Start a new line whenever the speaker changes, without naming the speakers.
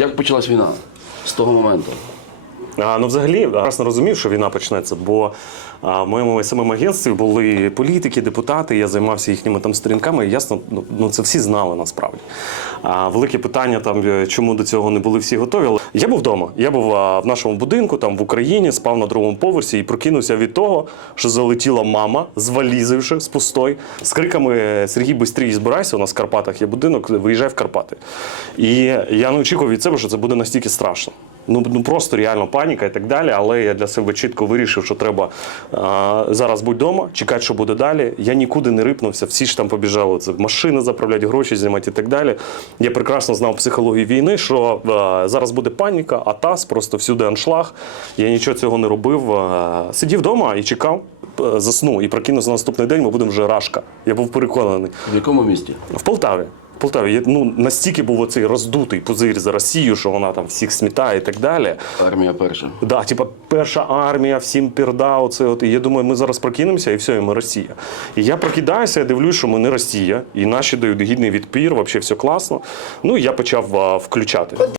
Як почалась війна з того моменту?
А, ну, взагалі, не розумів, що війна почнеться, бо а, в моєму самому агентстві були політики, депутати, я займався їхніми там сторінками, і ясно, ну, ну це всі знали насправді. А, велике питання, там, е, чому до цього не були всі готові. Але я був вдома. Я був а, в нашому будинку, там в Україні, спав на другому поверсі і прокинувся від того, що залетіла мама з валізи вже з пустой, з криками Сергій, бистрій збирайся, у нас в Карпатах є будинок, виїжджай в Карпати. І я не очікував від себе, що це буде настільки страшно. Ну, ну просто реально паніка і так далі. Але я для себе чітко вирішив, що треба а, зараз бути вдома, чекати, що буде далі. Я нікуди не рипнувся, всі ж там побіжали. Це машини заправляти, гроші знімати і так далі. Я прекрасно знав психологію війни, що а, зараз буде паніка, атас, просто всюди аншлаг. Я нічого цього не робив. А, сидів вдома і чекав. е, Заснув і прокинувся на наступний день, ми будемо вже рашка. Я був переконаний.
В якому місті?
В Полтаві. Полтаві ну, настільки був оцей роздутий позир за Росію, що вона там всіх смітає і так далі.
Армія перша.
Да, типа перша армія, всім пірда. Оце от. І я думаю, ми зараз прокинемося, і все, і ми Росія. І я прокидаюся, я дивлюсь, що ми не Росія, і наші дають гідний відпір, взагалі все класно. Ну і я почав а, включати.